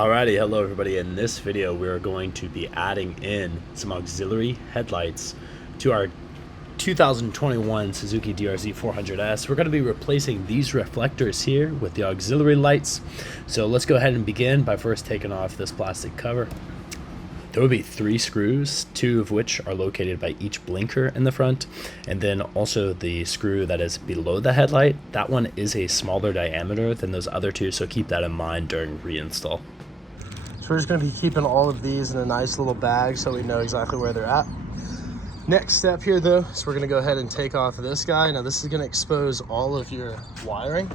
Alrighty, hello everybody. In this video we're going to be adding in some auxiliary headlights to our 2021 Suzuki DRZ400S. We're going to be replacing these reflectors here with the auxiliary lights. So let's go ahead and begin by first taking off this plastic cover. There will be 3 screws, 2 of which are located by each blinker in the front, and then also the screw that is below the headlight. That one is a smaller diameter than those other 2, so keep that in mind during reinstall. So we're just going to be keeping all of these in a nice little bag so we know exactly where they're at. Next step here though, is we're going to go ahead and take off this guy. Now this is going to expose all of your wiring.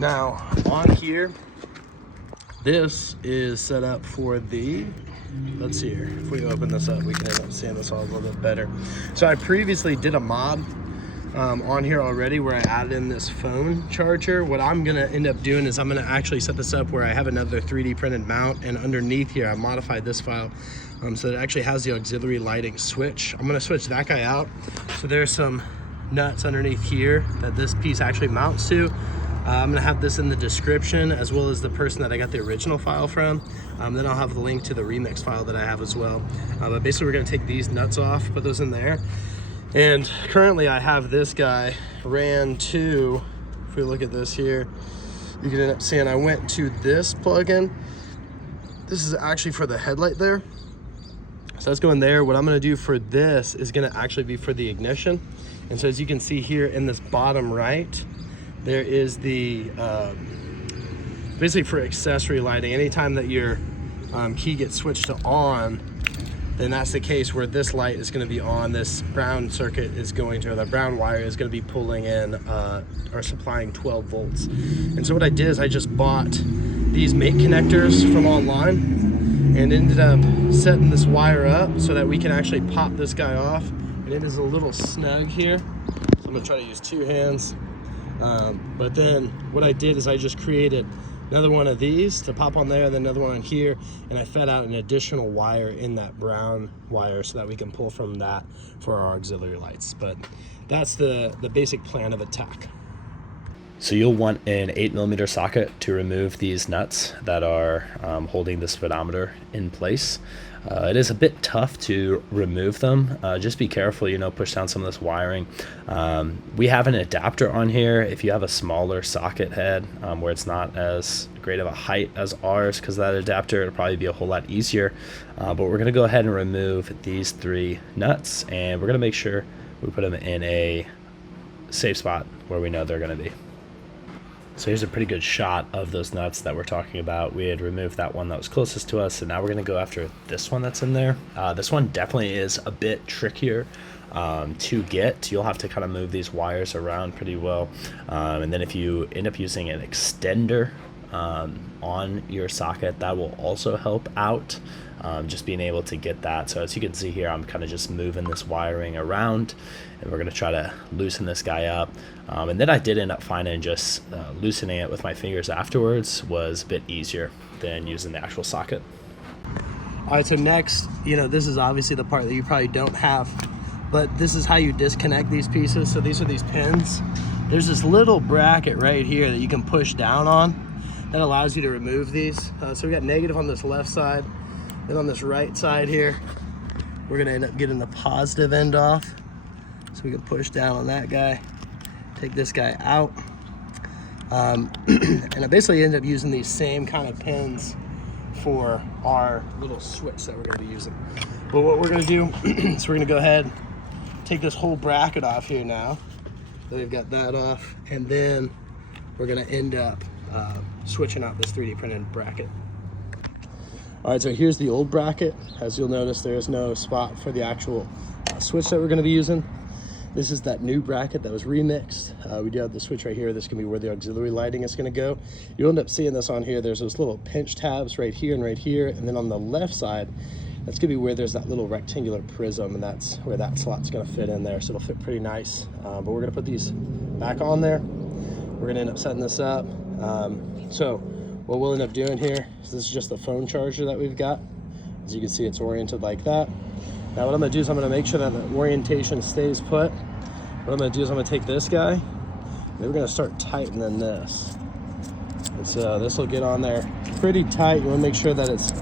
Now on here, this is set up for the, let's see here, if we open this up we can end up seeing this all a little bit better. So I previously did a mod on here already where I added in this phone charger. What I'm gonna end up doing is I'm gonna actually set this up where I have another 3D printed mount, and underneath here I modified this file so that it actually has the auxiliary lighting switch. I'm gonna switch that guy out. So there's some nuts underneath here that this piece actually mounts to. I'm gonna have this in the description, as well as the person that I got the original file from. Then I'll have the link to the remix file that I have as well. But basically we're gonna take these nuts off, put those in there. And currently I have this guy ran to, if we look at this here, you can end up seeing I went to this plug-in. This is actually for the headlight there. So that's going there. What I'm gonna do for this is gonna actually be for the ignition. And so as you can see here in this bottom right, there is the, basically for accessory lighting. Anytime that your key gets switched to on, then that's the case where this light is going to be on. This brown circuit is going to, or the brown wire is going to be pulling in or supplying 12 volts. And so what I did is I just bought these mate connectors from online and ended up setting this wire up so that we can actually pop this guy off. And it is a little snug here, so I'm going to try to use 2 hands. But then what I did is I just created another one of these to pop on there, then another one on here, and I fed out an additional wire in that brown wire so that we can pull from that for our auxiliary lights. But that's the basic plan of attack. So you'll want an 8mm socket to remove these nuts that are holding the speedometer in place. It is a bit tough to remove them. Just be careful, push down some of this wiring. We have an adapter on here if you have a smaller socket head where it's not as great of a height as ours, because that adapter it'll probably be a whole lot easier. But we're going to go ahead and remove these 3 nuts, and we're going to make sure we put them in a safe spot where we know they're going to be. So here's a pretty good shot of those nuts that we're talking about. We had removed that one that was closest to us, and now we're going to go after this one that's in there. This one definitely is a bit trickier to get. You'll have to kind of move these wires around pretty well. And then if you end up using an extender on your socket, that will also help out. Just being able to get that. So as you can see here, I'm kind of just moving this wiring around, and we're going to try to loosen this guy up. And then I did end up finding just loosening it with my fingers afterwards was a bit easier than using the actual socket. All right, so next, this is obviously the part that you probably don't have, but this is how you disconnect these pieces. So these are these pins. There's this little bracket right here that you can push down on that allows you to remove these. So we got negative on this left side. Then on this right side here, we're gonna end up getting the positive end off. So we can push down on that guy, take this guy out. And I basically end up using these same kind of pins for our little switch that we're gonna be using. But what we're gonna do is we're gonna go ahead, take this whole bracket off here now. So we've got that off, and then we're gonna end up switching out this 3D printed bracket. All right, so here's the old bracket. As you'll notice, there's no spot for the actual switch that we're gonna be using. This is that new bracket that was remixed. We do have the switch right here. This can be where the auxiliary lighting is gonna go. You'll end up seeing this on here. There's those little pinch tabs right here and right here. And then on the left side, that's gonna be where there's that little rectangular prism, and that's where that slot's gonna fit in there. So it'll fit pretty nice. But we're gonna put these back on there. We're gonna end up setting this up. So what we'll end up doing here is this is just the phone charger that we've got. As you can see, it's oriented like that. Now what I'm gonna do is I'm gonna make sure that the orientation stays put. What I'm gonna do is I'm gonna take this guy, and we're gonna start tightening this. And so this will get on there pretty tight. You want to make sure that it's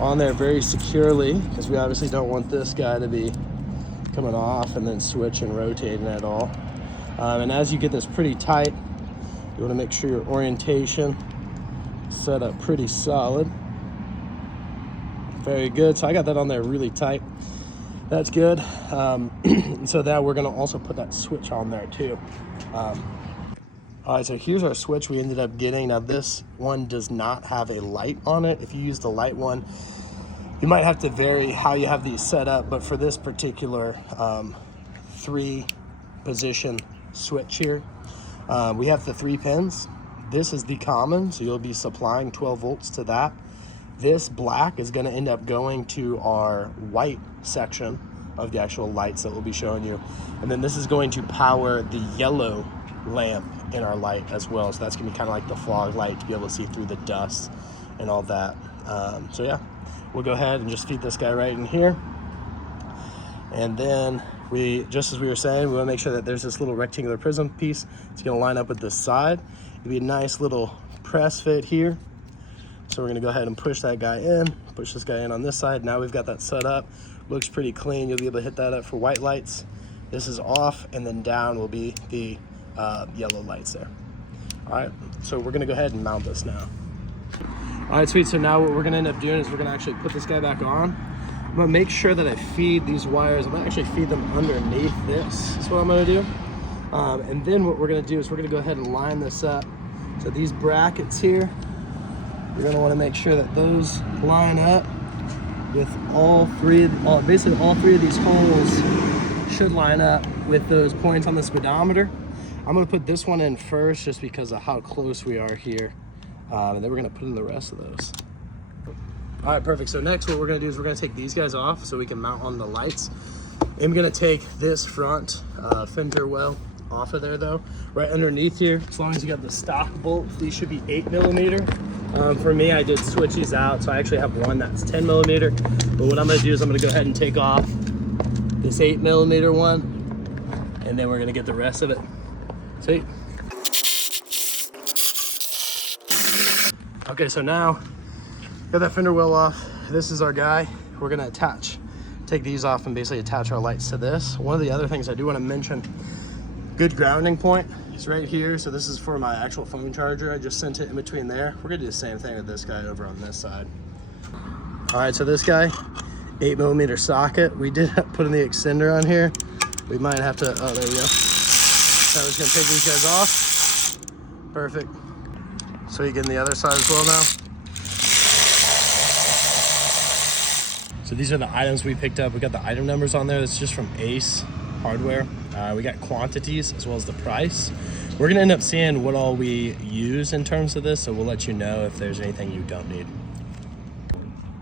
on there very securely, because we obviously don't want this guy to be coming off and then switch and rotating at all. And as you get this pretty tight, you want to make sure your orientation is set up pretty solid. Very good. So I got that on there really tight. That's good. So now we're going to also put that switch on there too. All right, so here's our switch we ended up getting. Now this one does not have a light on it. If you use the light one, you might have to vary how you have these set up, but for this particular 3-position switch here, we have the 3 pins. This is the common, so you'll be supplying 12 volts to that. This black is going to end up going to our white section of the actual lights that we'll be showing you. And then this is going to power the yellow lamp in our light as well. So that's going to be kind of like the fog light to be able to see through the dust and all that. So yeah, we'll go ahead and just feed this guy right in here. And then just as we were saying, we want to make sure that there's this little rectangular prism piece. It's going to line up with this side. It'll be a nice little press fit here. So we're going to go ahead and push that guy in, push this guy in on this side. Now we've got that set up. Looks pretty clean. You'll be able to hit that up for white lights. This is off, and then down will be the yellow lights there. All right, so we're going to go ahead and mount this now. All right, sweet. So now what we're going to end up doing is we're going to actually put this guy back on. I'm going to make sure that I feed these wires. I'm going to actually feed them underneath this. That's what I'm going to do. And then what we're going to do is we're going to go ahead and line this up. So these brackets here, you're going to want to make sure that those line up with basically all three of these holes should line up with those points on the speedometer. I'm going to put this one in first just because of how close we are here. And then we're going to put in the rest of those. All right, perfect. So next what we're going to do is we're going to take these guys off so we can mount on the lights. I'm going to take this front Fender well off of there though, right underneath here. As long as you got the stock bolts, these should be 8mm. For me, I did switch these out, so I actually have one that's 10mm. But what I'm going to do is I'm going to go ahead and take off this 8mm one, and then we're going to get the rest of it. See? Okay, so now got that fender well off. This is our guy. We're going to take these off and basically attach our lights to this. One of the other things I do want to mention, good grounding point is right here. So this is for my actual phone charger. I just sent it in between there. We're gonna do the same thing with this guy over on this side. All right, so this guy, 8mm socket. We did put in the extender on here. We might have to, oh, there we go. So I'm just gonna take these guys off. Perfect. So you get in the other side as well now. So these are the items we picked up. We got the item numbers on there. This is just from Ace Hardware. We got quantities as well as the price. We're gonna end up seeing what all we use in terms of this, so we'll let you know if there's anything you don't need.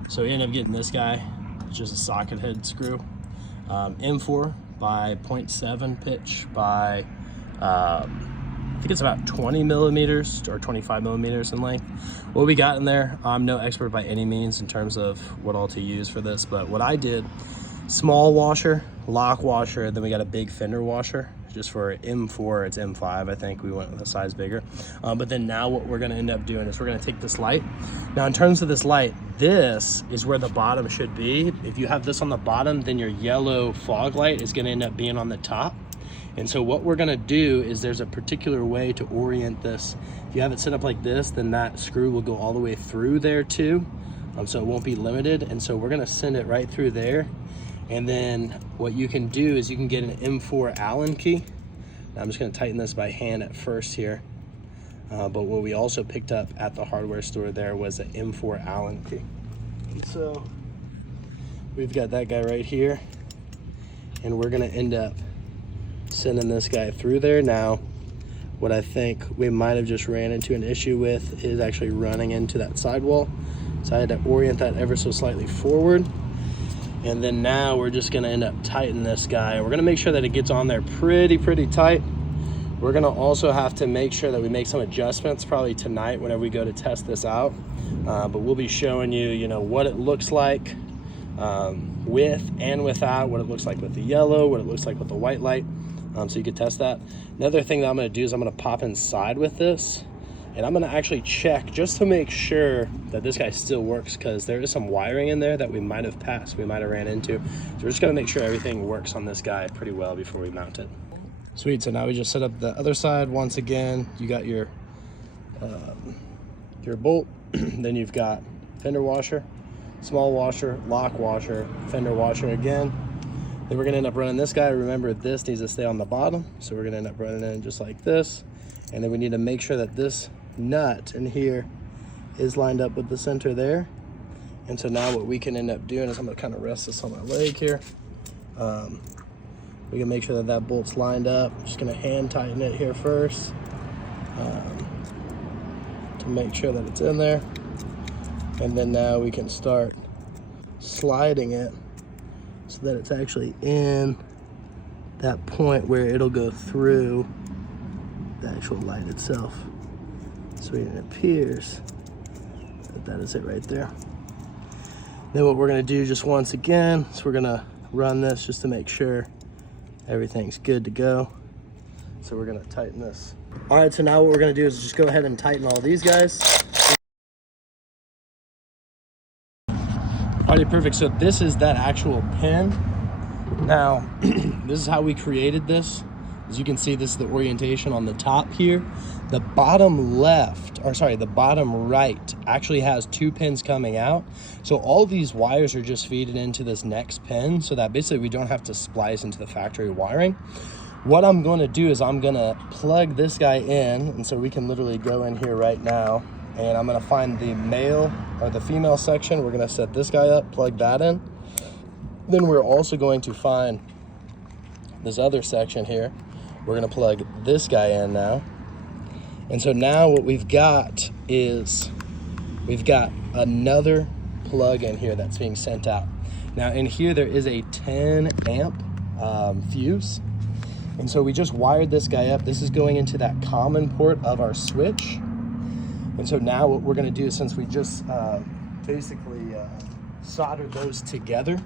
So we end up getting this guy. It's just a socket head screw. M4 by 0.7 pitch by, I think it's about 20mm or 25mm in length. What we got in there, I'm no expert by any means in terms of what all to use for this, but what I did, small washer, lock washer, then we got a big fender washer just for M4. It's M5, I think we went with a size bigger. But then now what we're gonna end up doing is we're gonna take this light. Now in terms of this light, this is where the bottom should be. If you have this on the bottom, then your yellow fog light is gonna end up being on the top. And so what we're gonna do is there's a particular way to orient this. If you have it set up like this, then that screw will go all the way through there too. So it won't be limited. And so we're gonna send it right through there. And then what you can do is you can get an M4 Allen key. Now I'm just gonna tighten this by hand at first here. But what we also picked up at the hardware store there was an M4 Allen key. And so we've got that guy right here. And we're gonna end up sending this guy through there. Now, what I think we might have just ran into an issue with is actually running into that sidewall. So I had to orient that ever so slightly forward. And then now we're just gonna end up tightening this guy. We're gonna make sure that it gets on there pretty tight. We're gonna also have to make sure that we make some adjustments probably tonight whenever we go to test this out. But we'll be showing you, what it looks like with and without, what it looks like with the yellow, what it looks like with the white light, so you can test that. Another thing that I'm gonna do is I'm gonna pop inside with this And I'm gonna actually check just to make sure that this guy still works, because there is some wiring in there that we might have passed, we might have ran into. So we're just gonna make sure everything works on this guy pretty well before we mount it. Sweet, so now we just set up the other side. Once again, you got your bolt, then you've got fender washer, small washer, lock washer, fender washer again. Then we're gonna end up running this guy. Remember, this needs to stay on the bottom, so we're gonna end up running in just like this. And then we need to make sure that this nut in here is lined up with the center there. And so now what we can end up doing is, I'm gonna kind of rest this on my leg here. We can make sure that that bolt's lined up. Just gonna hand tighten it here first to make sure that it's in there. And then now we can start sliding it so that it's actually in that point where it'll go through the actual light itself. So it appears that that is it right there. Then what we're gonna do just once again is we're gonna run this just to make sure everything's good to go. So we're gonna tighten this. All right, so now what we're gonna do is just go ahead and tighten all these guys. Alrighty, perfect. So this is that actual pin. Now, this is how we created this. As you can see, this is the orientation on the top here. The bottom left, or sorry, the bottom right actually has 2 pins coming out. So all these wires are just feeding into this next pin, so that basically we don't have to splice into the factory wiring. What I'm gonna do is I'm gonna plug this guy in, and so we can literally go in here right now, and I'm gonna find the male or the female section. We're gonna set this guy up, plug that in. Then we're also going to find this other section here. We're gonna plug this guy in now. And so now what we've got is, we've got another plug in here that's being sent out. Now in here there is a 10 amp fuse. And so we just wired this guy up. This is going into that common port of our switch. And so now what we're gonna do, since we just basically soldered those together,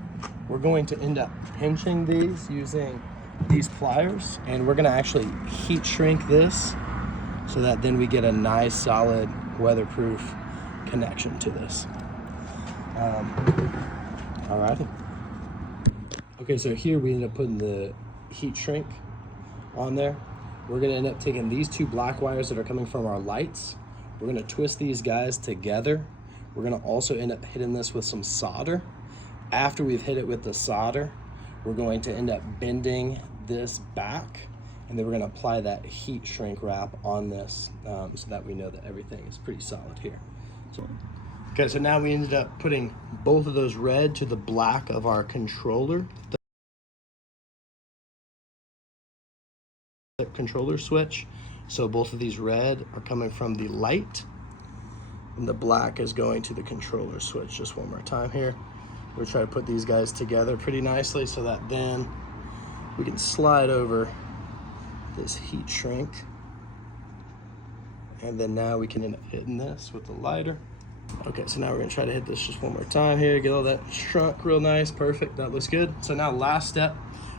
we're going to end up pinching these using these pliers, and we're gonna actually heat shrink this so that then we get a nice solid weatherproof connection to this. All right. Okay, so here we end up putting the heat shrink on there. We're gonna end up taking these 2 black wires that are coming from our lights. We're gonna twist these guys together. We're gonna also end up hitting this with some solder. After we've hit it with the solder, we're going to end up bending this back, and then we're gonna apply that heat shrink wrap on this so that we know that everything is pretty solid here. Okay, so now we ended up putting both of those red to the black of our controller. The controller switch. So both of these red are coming from the light, and the black is going to the controller switch. Just one more time here. We're trying to put these guys together pretty nicely so that then we can slide over this heat shrink. And then now we can end up hitting this with the lighter. Okay, so now we're gonna try to hit this just one more time here, get all that shrunk real nice, perfect, that looks good. So now last step,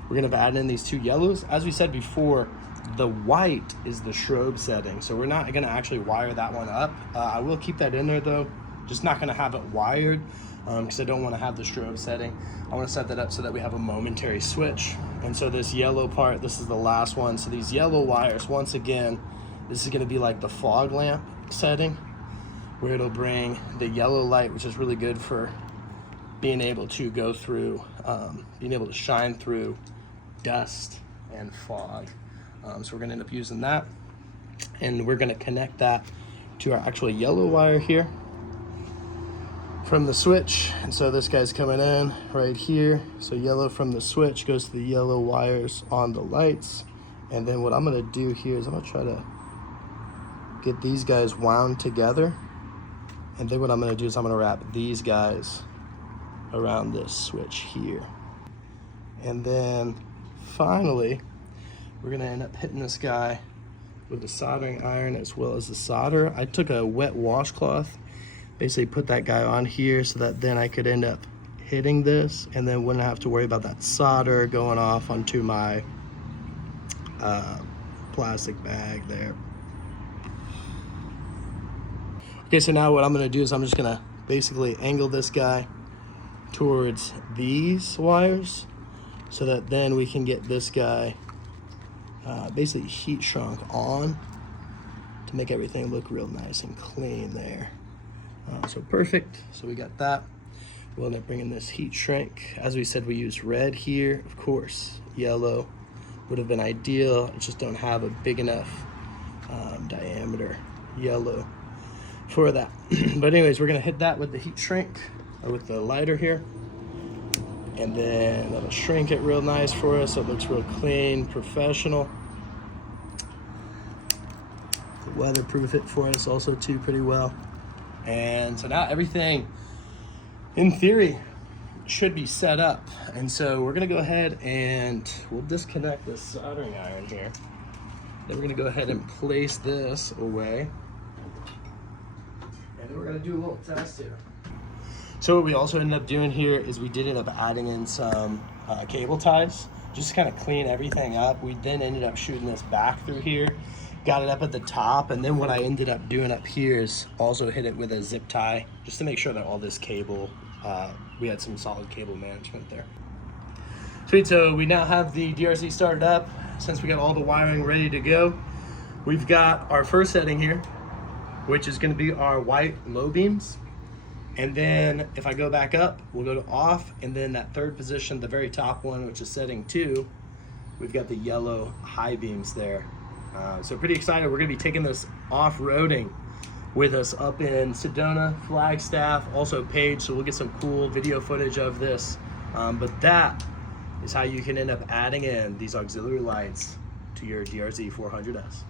we're gonna add in these 2 yellows. As we said before, the white is the strobe setting, so we're not gonna actually wire that one up. I will keep that in there though, just not gonna have it wired because I don't wanna have the strobe setting. I wanna set that up so that we have a momentary switch. And so this yellow part, this is the last one. So these yellow wires, once again, this is gonna be like the fog lamp setting, where it'll bring the yellow light, which is really good for being able to go through, being able to shine through dust and fog. So we're gonna end up using that, and we're gonna connect that to our actual yellow wire here from the switch. And so this guy's coming in right here. So yellow from the switch goes to the yellow wires on the lights. And then what I'm gonna do here is I'm gonna try to get these guys wound together. And then what I'm gonna do is I'm gonna wrap these guys around this switch here. And then finally, we're gonna end up hitting this guy with the soldering iron as well as the solder. I took a wet washcloth, basically put that guy on here so that then I could end up hitting this and then wouldn't have to worry about that solder going off onto my plastic bag there. Okay, so now what I'm gonna do is I'm just gonna basically angle this guy towards these wires so that then we can get this guy basically heat shrunk on to make everything look real nice and clean there. So perfect, so we got that. We'll end up bringing this heat shrink. As we said, we use red here, of course. Yellow would have been ideal. I just don't have a big enough diameter yellow for that. But anyways, we're gonna hit that with the heat shrink, with the lighter here. And then that'll shrink it real nice for us so it looks real clean, professional. Weatherproof it for us also too pretty well. And so now everything, in theory, should be set up. And so we're gonna go ahead and we'll disconnect this soldering iron here. Then we're gonna go ahead and place this away. And then we're gonna do a little test here. So what we also ended up doing here is we did end up adding in some cable ties, just to kind of clean everything up. We then ended up shooting this back through here, got it up at the top, and then what I ended up doing up here is also hit it with a zip tie, just to make sure that all this cable, we had some solid cable management there. Sweet, so we now have the DRZ started up. Since we got all the wiring ready to go, we've got our first setting here, which is gonna be our white low beams. And then if I go back up, we'll go to off, and then that third position, the very top one, which is setting 2, we've got the yellow high beams there. So pretty excited. We're gonna be taking this off-roading with us up in Sedona, Flagstaff, also Page, so we'll get some cool video footage of this. But that is how you can end up adding in these auxiliary lights to your DRZ400S.